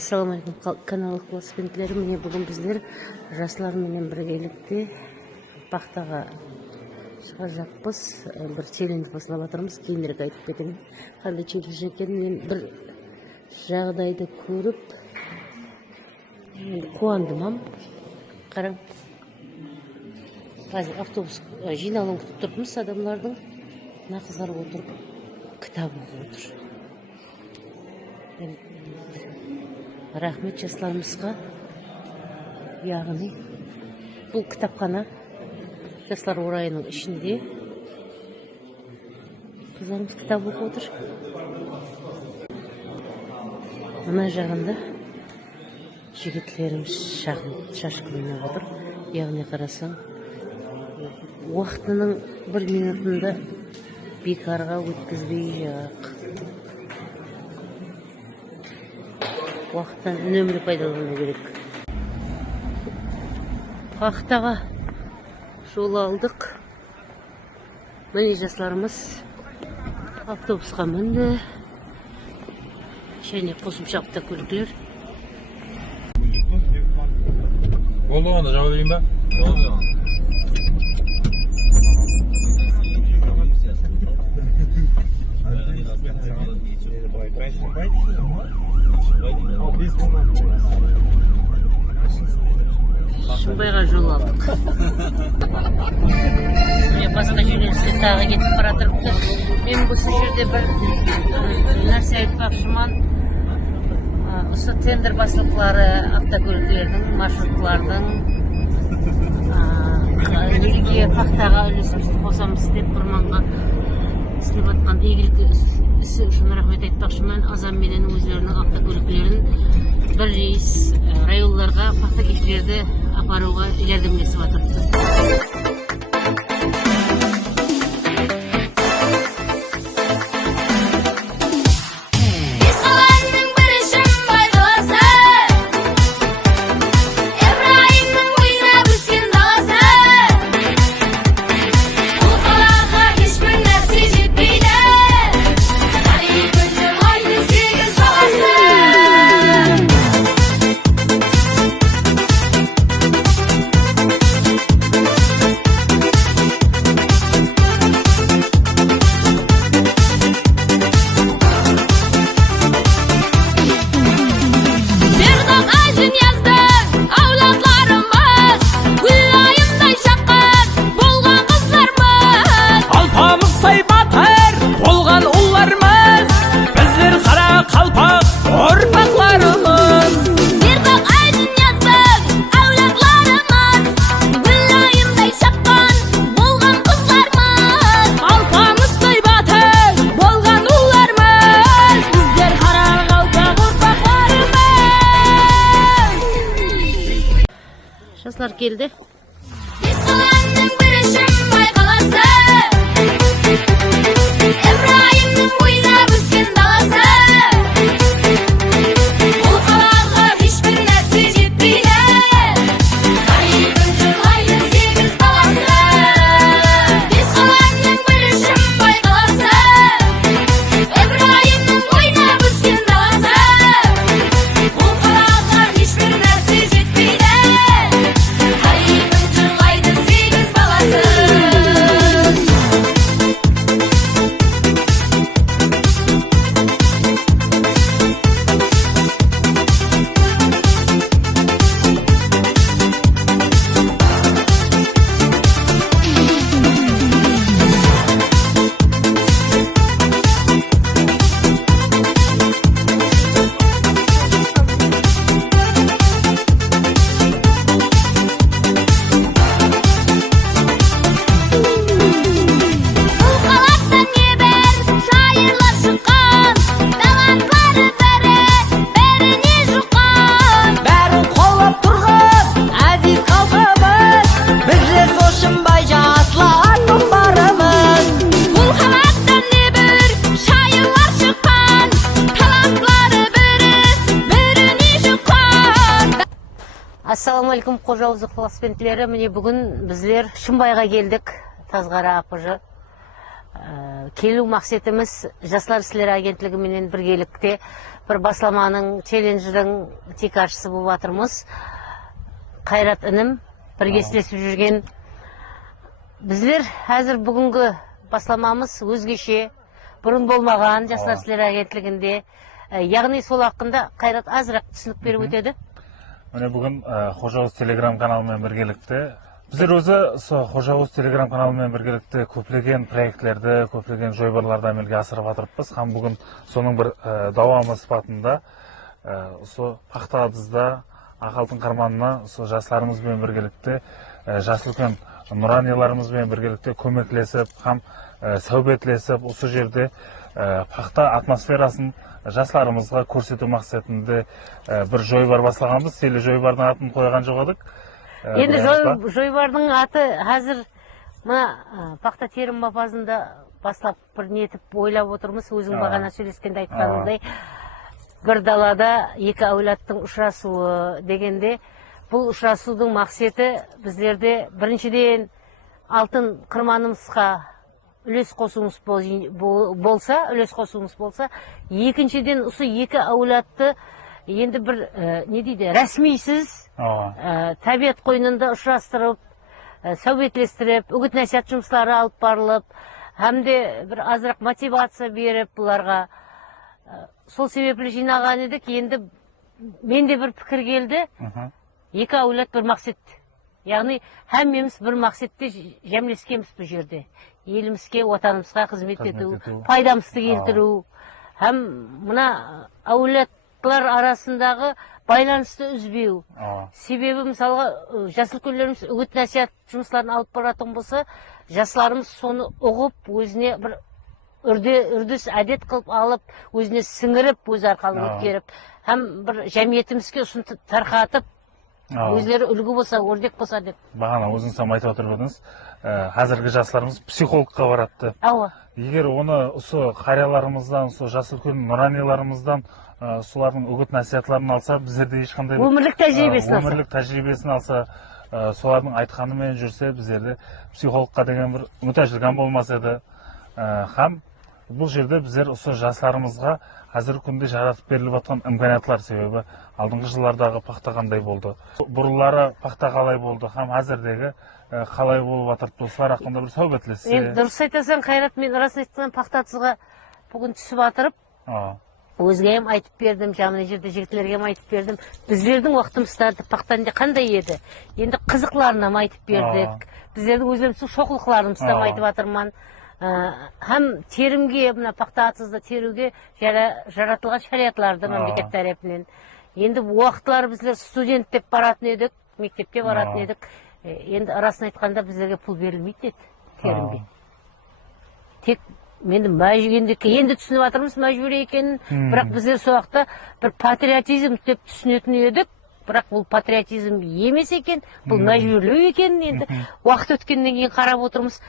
Ассаламалейкум канал ықыласпенділері, міне бүгін біздер жастарменен біргелікте бақтаға шыға жақпыз, бір челлендж бастап жатырмыз. Кейінірек айтып кетемін қандай челлендж екенін. Мен бір жағдайды көріп қуандым. Қараң, қазір автобус жиналуын күтіп тұрмыз, адамдардың мына қыздар отырып кітап оқып отыр. Рахмет жастарымызға. Яғни бұл кітапхана жастар орайының ішінде қыздарымыз кітап оқып отыр. Мына жағында жігітлеріміз шашқы ойнап отыр. Яғни қарасаң, уақытының бір минутында бекарға өткізбей жақ. Уақыттан үнемді пайдалану керек. Бақтаға жол алдық. Міне жастарымыз автобусқа мінді. Және қосымша автокөліктер. Болды онда жауап дейін ба? Болды. Шымбайға жол алдық. Басқа жерлерде тағы кетіп бара тұрыпты. Мен осы жерде бір нәрсе айтпақшыман. Осы тендер басылықлары автокөліктердің, маршрутлардың неге бақтаға үлесімізді қосамыз деп тұрманға істеп атқан игілікті ісі үшін рахмет айтпақшыман. Азам менен өздерінің автокөліктерін бір рейс районларға автокөліктерді апаруға жәрдемдесіп жатыр. Жастар келді. Ассаламалейкум қожауыз ықыласпенділері. Міне бүгін біздер Шымбайға келдік. Тазғара апыжы келу мақсатымыз жастар істері агентлігі менен біргелікте бір басламаның, челлендждің текашысы болып жатырмыз. Қайрат інім, біргеслесіп жүрген. Біздер әзір бүгінгі басламамыз өзгеше, бұрын болмаған жастар істері агентлігінде. Яғни сол хақында Қайрат азырақ түсінік беріп өтеді. Міне бүгін Қожауыз телеграм каналымен біргелікте. Біздер өзі Қожауыз телеграм каналымен біргелікте көплеген проектлерді, көплеген жойбарларды әмелге асырып жатырмыз. Һәм бүгін соның бір давамы сыпатында Пахта Адызда Ақалтын Қарманына жастарымызбен біргелікте, жас үлкен нұранияларымызбен біргелікте көмеклесіп, һәм сәубетлесіп, осы жерде Пахта атмосферасын жастарымызға көрсету мақсатында бір жойбар баслағанбыз. Селі жойбардың атын қойған жоқ едік. Енді жойбардың аты әзір Пахта терім бапазында бастап бір нетіп ойлап отырмыз. Өзің бағана сөйлескенде айтқанымдай, бір далада екі әулеттің ұшырасуы дегенде, бұл ұшырасудың мақсаты біздерде біріншіден алтын қырманымызға үлес қосуымыз болса, екіншіден осы екі әулетті енді бір рәсмейсіз табиғат қойнында ұшырастырып, сәубетлестіріп, үгіт насихат жұмыстары алып барылып, һәмде бір азырақ мотивация беріп бұларға. Сол себеплі жинаған едік. Енді менде бір пікір келді. Екі әулет бір мақсат. Яғни һәммеміз бір мақсатты жәмлескеміз бұл жерде. Елімізге, отанымызға қызмет ету, пайдамызды келтіру. Һәм мына әулетлер арасындағы байланысты үзбеу. Себебі мысалға жас үлкендеріміз үгіт насихат жұмыстарын алып баратын болса, жастарымыз соны ұғып, өзіне бір үрдіс әдет қылып алып, өзіне сіңіріп, өз арқалы өткеріп, һәм бір жәмиетімізге ұсын тарқатып, өздері үлгі болса, өрдек болса деп. Бағана өзіңіз айтып отырып едіңіз, қазіргі жастарымыз психологқа барады. Егер оны осы қарияларымыздан, жас үлкен нұранияларымыздан солардың үгіт насихатларын алса, біздерде ешқандай өмірлік тәжірибесін алса, солардың айтқанымен жүрсе, біздерде психологқа деген бір мүтәжілген болмас еді. Һәм бұл жерде біздер осы жастарымызға қазіргі күнде жаратып беріліп жатқан имканиятлар, себебі алдыңғы жылдардағы Пахта қандай болды, бұрынлары Пахта қалай болды, һәм әзірдегі қалай болып жатыр, достар ақында бір сәубетлессе. Дұрыс айтасың, Қайрат, мен расын айтқан Пахта Адызға бүгін түсіп атырып, өзге айтып бердім, жаман жерде жігітлерге айтып бердім. Біздердің уақытымызда Пахтанда қандай еді? Енді қызықларына айтып бердік. Біздердің өзіміздің шоқлықларымызда айтып атырман. Һәм терімге, Пахта Адызда теруге жаратылған шариатларды мемлекет тарапынан. Енді уақытлар біздер студент деп баратын едік, мектепте баратын едік. Енді расын айтқанда біздерге пұл берілмейді еді терімге. Тек енді түсініп атырмыз мәжбүр екенін, бірақ біздер сол уақытта бір патриотизм деп түсінетін едік. Бірақ бұл патриотизм емес екен, бұл мәжбүрлеу екенін енді уақыт өткеннен кейін қарап отырмыз.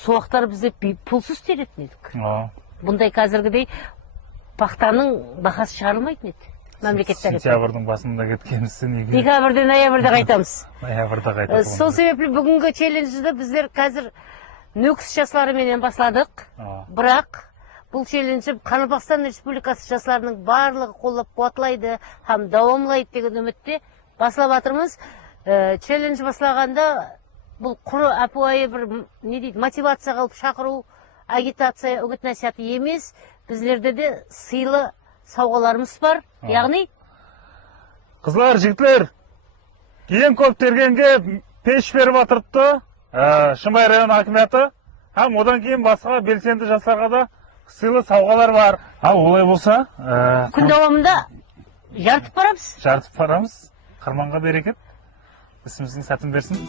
Сол уақыттар бізде пұлсыз теретін едік. Бұндай қазіргідей Пахтаның бағасы шығарылмайтын еді. Сентябрьдің басында кеткенімізді неге? Декабрьде, ноябрьде қайтамыз. Ноябрьде қайтамыз. Сол себеплі бүгінгі челленджді біздер қазір нөкіс жастарыменен басладық. Бірақ бұл челленджі Қазақстан Республикасы жастарының барлығы қолдап қуатлайды, һәм давамлайды деген үмітте баслап жатырмыз. Челлендж баслағанда бұл құры әпуайы бір мотивация қылып шақыру, агитация, үгіт насихаты емес, біздерде де сыйлы сауғаларымыз бар. Яғни қызлар, жігітлер, ең көп тергенге пеш беріп атырыпты Шымбай район хакимияты, һәм одан кейін басқа белсенді жастарға да сыйлы сауғалар бар. Ал олай болса, күн давамында жарытып барамыз. Қарманға берекет. Ісіміздің сәтін берсін.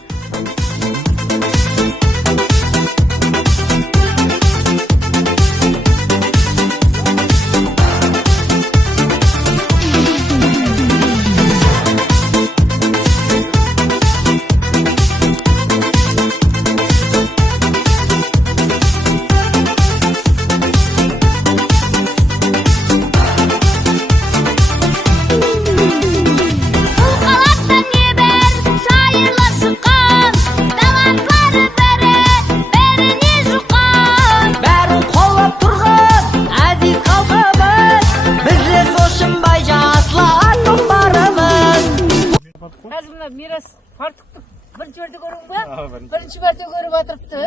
Sayırlar sıkan, davanları bere mına miras farklı birinci mərtə görüp ba? Birinci mərtə görüp atırıptı.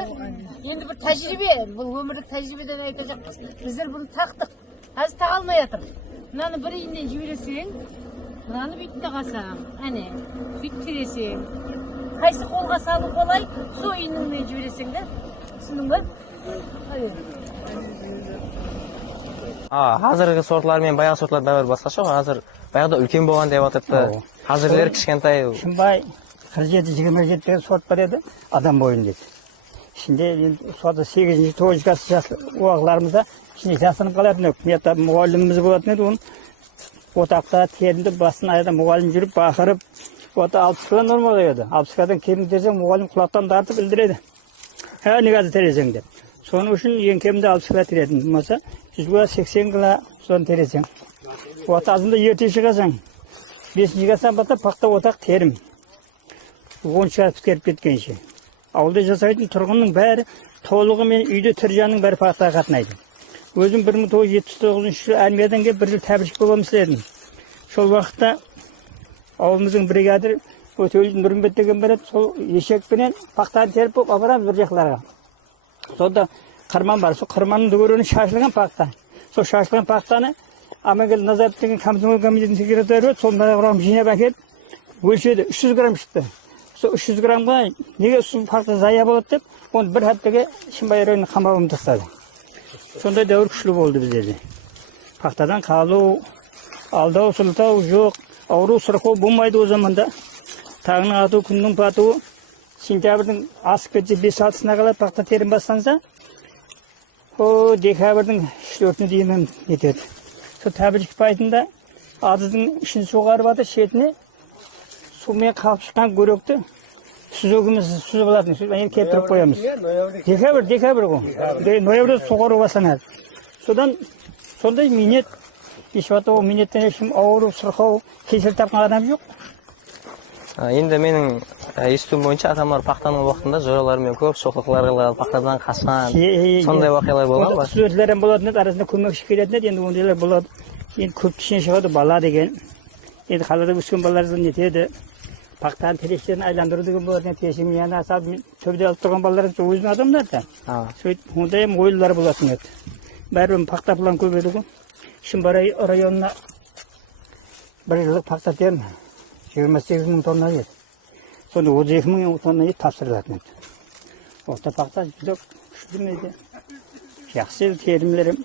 Endi bir tecrübe, bu ömürlük tecrübeden aytacakmız. Bizler bunu taktık. Hazır takalmay atır. Mınаны bir iğneyle jibiresen, mınаны büyütte kalsam, hani büyüttiresen, kaysı kolga salıp olay, so iğneyle jibiresen de, түсіндің ба? Hazırғы sortlar мен баяғы sortlar бәрі басқаша ғой. Hazır баяғыда үлкен болған деп атыпты. Hazırlar кішкентай. Шымбай 47-27 сорт бар еді, адам бойын дейді. Ішінде соты 8-9 жас уағыларымызда ішінде жасынып қалатын ек. Мета мұғаліміміз болатын еді, оның отақта терінді басын айда мұғалім жүріп, бақырып, оты 60-ға нормал еді. 60-дан кемін десең, мұғалім құлақтан тартып білдіреді. Неғазы терезең деп. Соның үшін ең кемінде 60-ға теретін. Болмаса 100-ға 80-ға соны терезең. Оты азында ерте шығасаң. 5-ші қасан бата пақта отақ терім. 10-ші керіп кеткенше. Ауылда жасайтын тұрғынның бәрі толығымен үйде түржанның бәрі пақтаға қатынайды. Өзім 1979 жылы армиядан келіп бір жыл тәбіршік боламыз дедім. Сол уақытта ауылымыздың бригадир Өтеуілдің Нұрымбет деген бар еді, сол ешекпенен пақтаны теріп болып апарамыз бір жақларға. Сонда қырман бар, сол қырманның дүгөрені шашылған пақта. Сол шашылған пақтаны Амангел Назаров деген комсомол комитетінің секретары еді, сол мына жинап әкеліп өлшеді, 300 грамм шықты. Сол 300 граммға неге сол пақта зая болады деп, оны бір хаттаға Шымбай районының қамауын тастады. Сондай дәуір күшлі болды біздерде. Пақтадан қалу, алдау, сылтау жоқ, ауру сырқау болмайды о заманда. Тағының ату, күннің батуы, сентябрьдің асып кетсе 5-6-сына қалады пақта терім бастанса, декабрьдің 4-іне дейін етеді. Сол тәбіршік байтында адыздың ішін соғарып аты шетіне сумен қалып шыққан көректі сүзігіміз сүзіп алатын, енді кептіріп қоямыз. Декабрь ғой. Ноябрьда соғару бастанады. Содан сондай минет, ешбаты ол минеттен ешкім ауыру, сырқау, кесір тапқан адам жоқ. Енді менің естуім бойынша атамар пақтаның уақытында жоралармен көп шоқлықлар қылған, пақтадан қашқан, сондай уақиғалар болған ба? Студенттерден болатын еді, арасында көмекші келетін еді, енді ондайлар болады. Енді көп ішінен шығады бала деген. Енді қалада өскен балалардан нетеді. Пақтаның терештерін айландыру деген болады. Тешімін яна асап, төбде алып тұрған балалар өзінің адамдар да. Сөйтіп, ондай ойлар болатын еді. Бәрі пақта план көп еді ғой. Шымбай районына бір жылық пақта терім 28 мың тонна еді. Сонда 32 мың тонна еді тапсырылатын еді. Орта пақта жүдік күшілмейді. Жақсы терімлерім.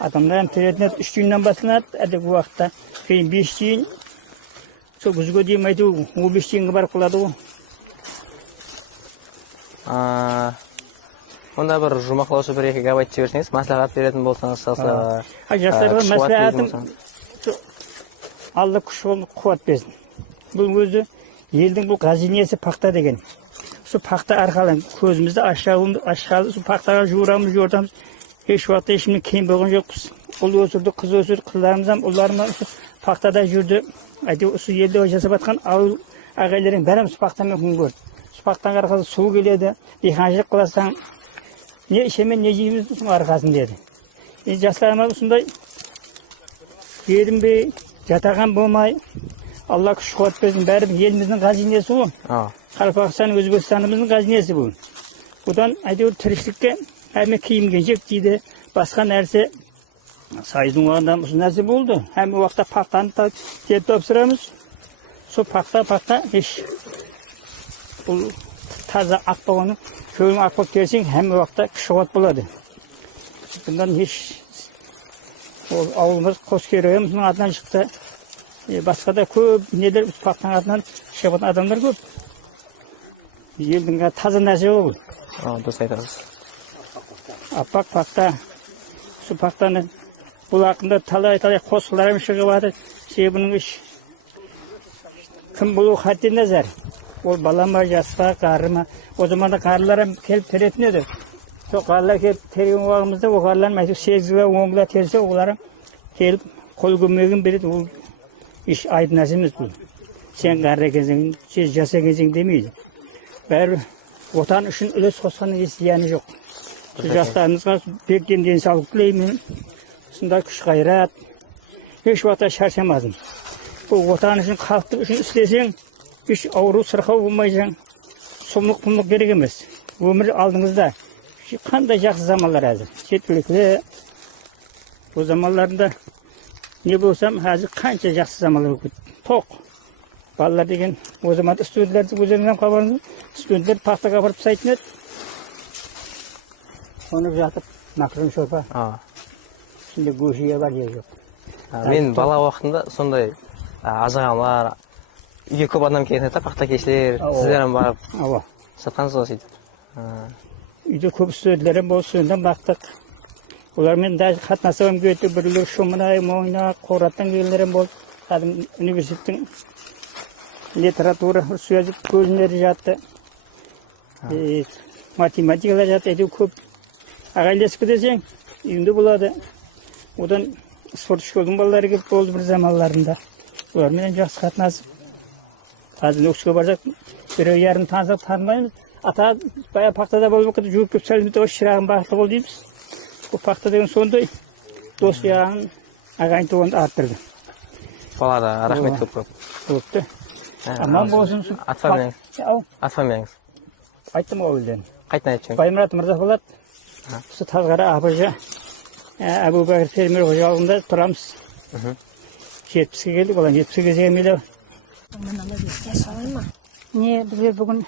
Адамдар теретін еді 3 түйіннен басылады. Әдік уақытта кейін 5 түйін. Сол күзге дейін айту 15 түйінгі бар қылады ғой. Онда бір жұмақлаушы бір екі габайт жіберсеңіз, маслихат беретін болсаңыз шалса. Жастарға маслихатым Алла күш қуат берсін. Бұл өзі елдің бұл қазинесі пақта деген. Сол пақта арқалан көзімізді ашқалы, сол пақтаға жуырамыз, жуыртамыз. Еш уақытта ешімнен кем болған жоқпыз. Ұл өсірді, қыз өсірді, қыздарымыздан, ұлдарымыз пақтада жүрді. Әйтеу осы елде жасап атқан ауыл ағайларың бәріміз пақтамен күн көрді. Сол пақтаның арқасы су келеді, диханшылық қыласаң, не ішемен, не жейміз соның арқасын деді. Жастарыма осындай ерінбей, жатаған болмай, Алла күш қуат берсін, бәрі еліміздің қазинесі ғой. Қарақалпақстан, Өзбекстанымыздың қазинесі бұл. Бұдан әйтеуір тіршілікке әме киім-кешек дейді, басқа нәрсе сайдың уағында осы нәрсе болды. Әме уақытта пақтаны теп тапсырамыз. Сол пақта еш бұл таза ақ болғаны, көлің ақ болып келсең, әме уақытта күш қуат болады. Бұндан еш ауылымыз Қоскеройымыздың атынан шықты. Басқа да көп недер пақтаның атынан шығатын адамдар көп. Елдің таза нәрсе ол. Дұрыс айтасыз. Аппақ пақта, сол пақтаны бұл ақында талай-талай қосқыларым шығып жатыр. Себінің үш кім болу қатты назар. Ол балама, жасқа, қарыма. О заманда қарыларым келіп теретін еді. Сол қарылар келіп терген уағымызда, о қарыларым әйтеу 8-ға 10-ға терсе, оларым келіп қол көмегін береді. Ол еш айт нәрсеміз бұл. Сен қары екенсің, сен жас екенсің демейді. Бәрі отан үшін үлес қосқанның еш зияны жоқ. Жастарымызға бектен денсаулық тілеймін. Сонда күш қайрат. Еш уақытта шаршамадым. Бұл отан үшін, халықтың үшін істесең, еш ауру сырқау болмайсаң, сұмлық пұмлық керек емес. Өмір алдыңызда. Қандай жақсы заманлар әзір. Жеткілікті. О заманларында не болсам, әзір қанша жақсы заманлар өтті. Тоқ. Балалар деген, о zaman студентлерді өздеріңізден қабарыңыз. Студенттер пақтаға барып сайтын еді. Онып жатып, макрон шорпа. Şimdi go'shiga бар жер жоқ. Мен бала уақытында сондай ажығамлар, үйге көп адам келетін еді, пақтакешілер, сіздерім барып сатқансыз ғой сөйтіп. Үйде көп студентлерім болды, студенттен бақтық. Олармен даже қатынасып кетті, біреулер Шумынай, Мойнақ, Қораттан келгендерім болды. Кәдімгі университеттің литература, сөзіп көзіндері жатты. Математикалар жатты, әйтеу көп. Ағайлесіп десең, үйінде болады. Одан спорт школдың балалары келіп болды бір заманларында. Олармен жақсы қатынасып. Қазір өкшіге барсақ, біреу ярым танысып танымаймыз. Ата бая пақтада болып кетіп, жүгіп кеп сәлемдеп, шырағым бақытлы бол дейміз. Бұл пақта деген сондай дос жағын ағайын туғанды арттырды. Балада рахмет көп. Көпті. Аман болсын. Ат фамилияңыз? Айттым ғой өлден. Қайтын айтып Баймұрат Мырза болады. Осы Талғара Абыжы Әбу Бәкір фермер қожалығында тұрамыз. 70-ге келдік, олар 70-ге келмейді. Не, біздер бүгін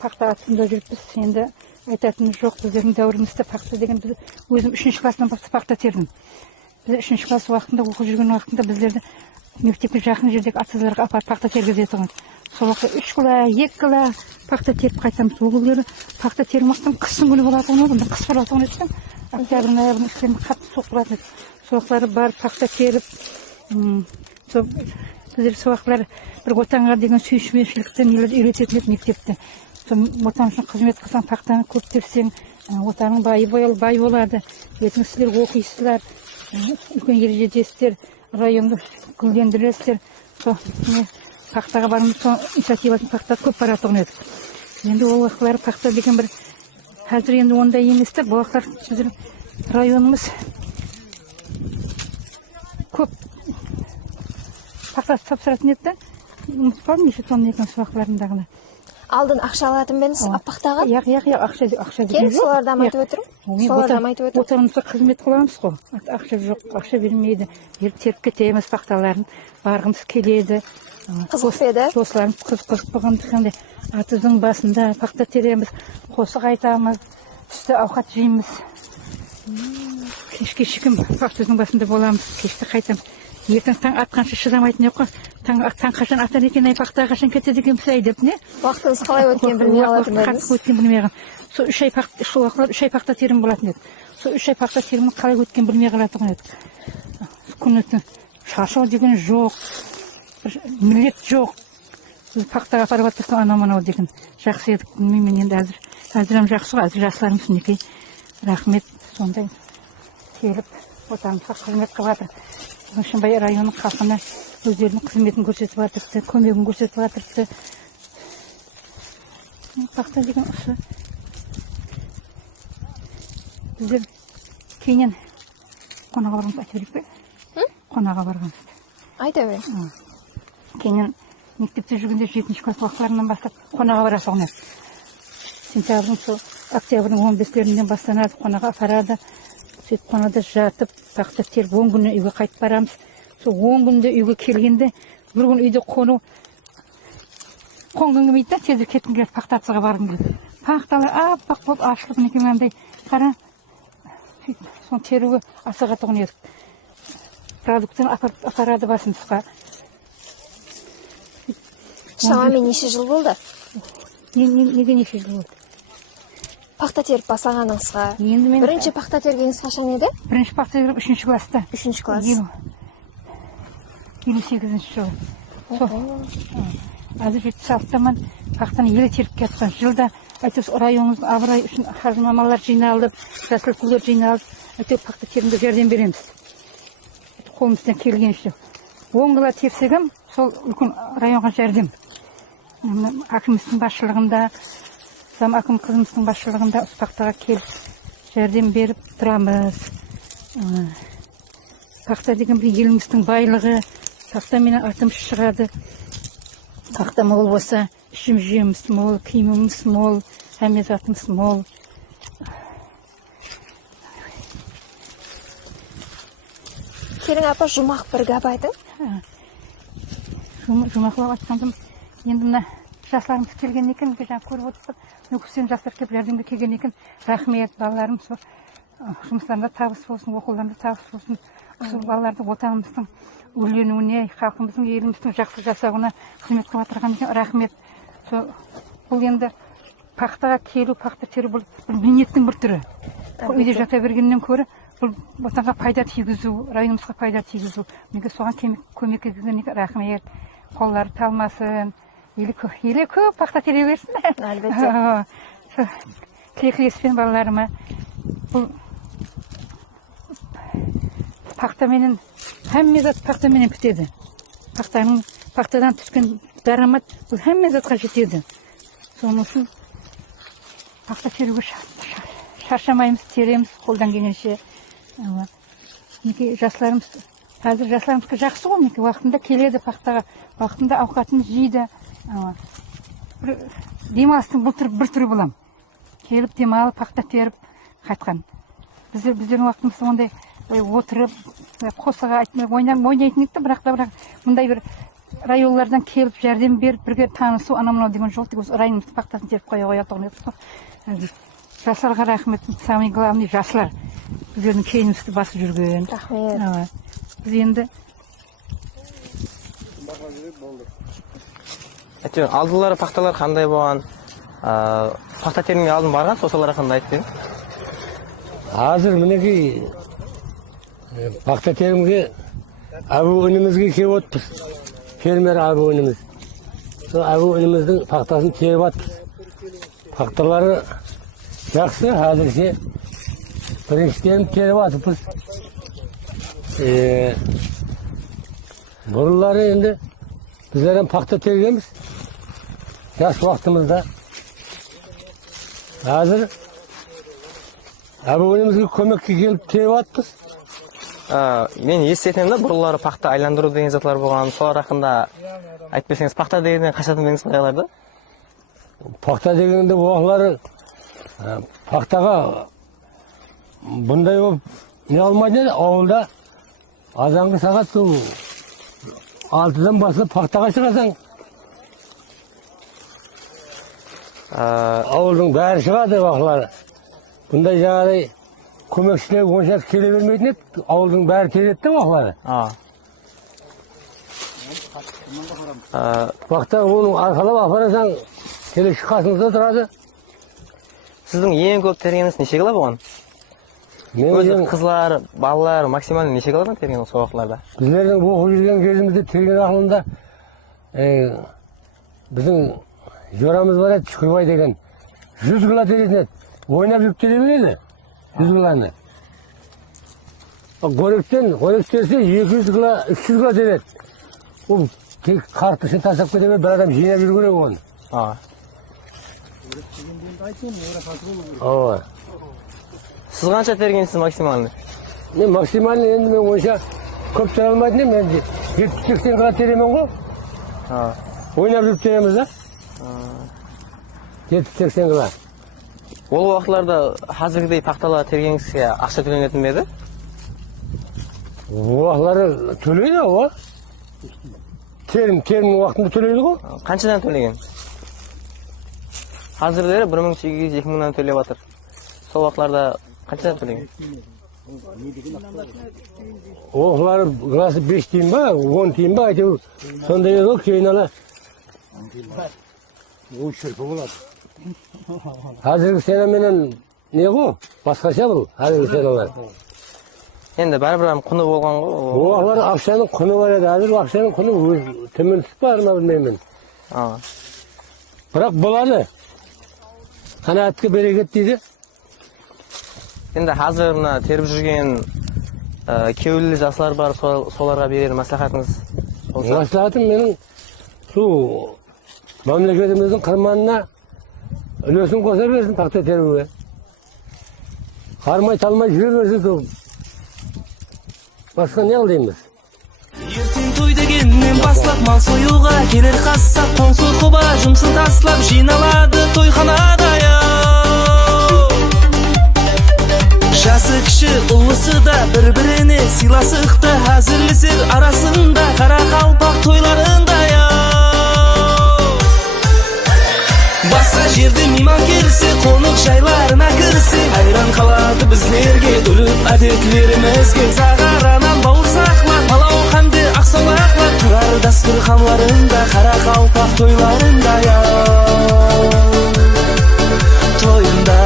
пақта атында жүріппіз. Енді айтатынымыз жоқ, біздердің дәуірімізде пақта деген біз өзім 3-ші классынан бастап пақта тердім. Біз 3-ші класс уақытында, оқып жүрген уақытында біздерді мектепке жақын жердегі атсыздарға апарып пақта тергізеді тұғын. Сол уақытта 3 кіла, 2 кіла пақта теріп қайтамыз. Ол күндері пақта теріп уақыттан қыстың күні болады ғой, бұнда қыс болады ғой еді. Октябрьдің аяғында іштерінде қатты суық тұратын еді. Сол уақыттары барып пақта теріп, біздер сол уақыттар бір отанға деген сүйіспеншілікті үйрететін еді мектепте. Отан үшін қызмет қылсаң, пақтаны көп терсең, отаның бай болады. Ертең сіздер оқисыздар, үлкен ережедесіздер, районды гүлдендіресіздер. Пақтаға барымыз, инициативасын пақта көп баратығын едік. Енді ол уақытлары пақта деген бір, қазір енді ондай еместер, бұл уақытлар біздер районымыз көп пақта тапсыратын еді. Ұмытпадым, неше тонна екен сол уақытларындағыны. Алдын ақша алатын беніз пақтаға? Ақша деген жоқ. Солардан айтып отырмын. Солардан айтып отырмын. Отанымызға қызмет қыламыз ғой. Ақша жоқ, ақша бермейді. Еріп теріп кетеміз пақталарын, барғымыз келеді. Қызық еді? Достарымыз қызық болғандықтан атыздың басында пақта тереміз, қосық айтамыз, түсті ауқат жейміз. Кешке шікім пақтаның басында боламыз, кешті қайтамыз. Ертең таң атқанша шыдамайтын ек қой. Таң қашан атар екен, пақтаға қашан кетеді екен сәй деп не? Уақытыңыз қалай өткен білмей қалатын едіңіз? Қатып өткен білмей қалған. Сол 3 ай пақта терім болатын еді. Сол 3 ай пақта теримнің қалай өткен білмей қалатын еді. Күн өткен шашау деген жоқ, милет жоқ. Біз пақтаға апарып жатырсың анау деген. Жақсы едік, білмеймін енді әзірім жақсы ғой, әзір жасыларымыз мінекей. Рахмет, сондай келіп, отанымызға қызмет қылып жатыр. Шымбай районның халқына өздерінің қызметін көрсетіп жатырды, көмегін көрсетіп жатырды. Пақта деген осы. Біздер кейінен қонаға барғанымыз айта берейік пе? Қонаға барғанымыз. Айта берейік. Кейінен мектепте жүргенде 7-ші класс уақытларынан бастап қонаға барасың оны. Сентябрьдің сол октябрьдің 15-лерінен бастанады, қонаға апарады. Сөйтіп қонада жатып, пақта теріп 10 күні үйге қайтып барамыз. Сол 10 күнде үйге келгенде, бір күн үйде қонғың келмейді да, тезір кеткім келіп пақтатысыға барғым келді. Пақталар аппақ болып ашылып мінекей мынандай қара. Соны теруге асыға тұғын едік. Продуктын апарады басымызға. Шамамен неше жыл болды? Неге неше жыл болды? Пақта теріп бастағаныңызға. Бірінші пақта тергеніңіз қашан еді? Бірінші пақта тергенім 3-ші класста. 3-ші класс. 58-ші жылы. Азыр 76-таман пақтаны елі теріп кеткен. Жылда әйтеуір районымыздың абырой үшін хажымамалар жиналып, жасыл күлдер жиналып, әйтеуір пақта терімге жәрдем береміз. Қолымыздан келгенше. 10 кіла терсегім, сол үлкен районға жәрдем. Әкіміміздің басшылығында, зам әкім қызымыздың басшылығында пақтаға келіп жәрдем беріп тұрамыз. Пақта деген бір еліміздің байлығы, пақта менен атым шығады. Пахта мол болса, ішім-жеміміз мол, киіміміз мол, әме затымыз мол. Келін апа жұмақ бір гап айтың. Жұмақлап айтқандым, енді мына жастарымыз келген екен, жаңа көріп отырсыз, өкістен жастар келіп жәрдемге келген екен. Рахмет, балаларымыз жұмыстарында табыс болсын, оқуларында табыс болсын. Сол балаларды отанымыздың өрленуіне, халқымыздың, еліміздің жақсы жасауына қызмет қылып отырған екен. Рахмет. Бұл енді пақтаға келу, пақта теру бұл минеттің бір түрі. Үйде жата бергеннен көрі, бұл отанға пайда тигізу, районымызға пайда тигізу. Менге соған көмек еткен рахмет. Қоллары талмасын. Елі көп пақта тере берсін. Әлбетте. Тілектеспен балаларыма. Бұл пақтаменен, әмме зат пақтаменен бітеді. Пақтадан түскен дарамат бұл әмме затқа жетеді. Соның үшін пақта теруге шаршамаймыз, тереміз қолдан келгенше. Неге жастарымыз, қазір жастарымызға жақсы ғой, неге уақытында келеді пақтаға, уақытында ауқатын жейді. Демалыстың бір түрі болам. Келіп демалып, пақта теріп қайтқан. Біздердің уақытымыз ондай отырып, қосаға ойнайтын еді, бірақ мұндай бір районлардан келіп, жәрдем беріп, бірге танысу, анау деген жол, тек районымыздың пақтасын теріп қоя. Жастарға рахмет, самый главный жастар. Біздердің кейінімізді басып жүрген. Рахмет. Біз енді алдылары пақталар қандай болған? Пақта терімге алдын барған, сосалар қандай айтты? Hazır мінекей пақта терімге әбу өнімізге кеп отпыз. Фермер әбу өніміз. Сол әбу өніміздің пақтасын теріп атпыз. Пақталары жақсы, әзірше бірінштерін теріп атыпыз. Бұрылары енді біздерден пақта тергенбіз. Жас уақытымызда. Әзір әбу өнімізге көмекке келіп теріп атпыз. Мен естетемін да, бұрылары пақта айландыру деген затлар болған. Солар ақында айтпесеңіз, пақта дегеннен қашатын дегеніз қайаларды? Пақта дегенде оғылары пақтаға бұндай болып не алмайды еді. Ауылда азанғы сағат 6-дан басып пақтаға шығасаң, ауылдың бәрі шығады оғылары. Бұндай жаңағыдай көмекшілер онша келе бермейтін еді, ауылдың бәрі тереді оғылары. Пақта оның арқалап апарасаң, келеші қасыңызда тұрады. Сіздің ең көп тергеніңіз неше кило болған? Өзі қызлар, балалар максимально неше килодан терген осы уақытларда? Біздердің оқып жүрген кезімізде терген ақылында біздің жорамыз бар еді, Шүкірбай деген 100 кило теретін еді. Ойнап жүріп тере береді, 100 килоны. Қорек терсе 200 кило, 300 кило тереді. Ол тек қартышын тасап кете береді, бір адам жинап жүру керек оны. Сіз қанша тергенсіз максималны? Мен максималны енді мен онша көп тере алмайтын едім, мен 70-80 кило теремен ғой. Ойнап жүріп тереміз да. 70-80 кило. Ол уақытларда қазіргідей пақтала тергеніңізге ақша төленетін бе еді? Уақытлары төлейді ғой. Терімнің уақытында төлейді ғой. Қаншадан төлеген? Қазірдері 1800-2000-дан төлеп жатыр. Сол уақытларда қаншадан төлеген? Оқылары класы 5 тиын ба, 10 тиын ба, әйтеуір сондай еді ғой, кейін ала. Қазіргі сенаменен не ғой? Басқаша бұл, қазіргі сеналар. Енді бәрібір құны болған ғой. Оғылар ақшаның құны бар еді, қазір ақшаның құны төмен түсіп бар ма білмеймін. Бірақ болады. Қанатқа берекет дейді. Енді қазір теріп жүрген кеулі жастар бар, соларға берер мәслихатыңыз болса? Мәслихатым менің су мемлекетіміздің қырманына үлесін қоса берсін пақта теруге. Қармай талмай жүре берсін. Басқа не қыл дейміз? той дегеннен бастап мал союға келер қассап қоңсы құба жұмсын таслап жиналады тойханада жасы кіші ұлысы да бір-біріне сыйласықты әзірлесер арасында қарақалпақ тойларында басқа жерде мейман келсе қонақ жайларына кірсе айран қалады біздерге үліп әдетлерімізге сағаранан бауырсақлар палау қанды ақсаулақлар тұрар дастұрханларында қарақалпақ тойларында тойында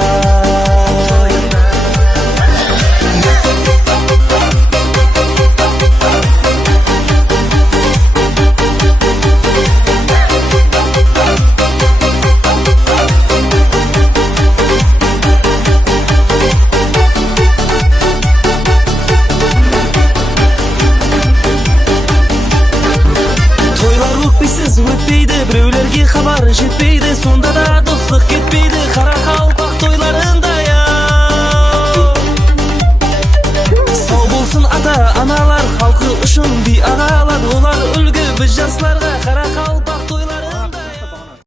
өтпейді біреулерге хабар жетпейді сонда да достық кетпейді қарақалпақ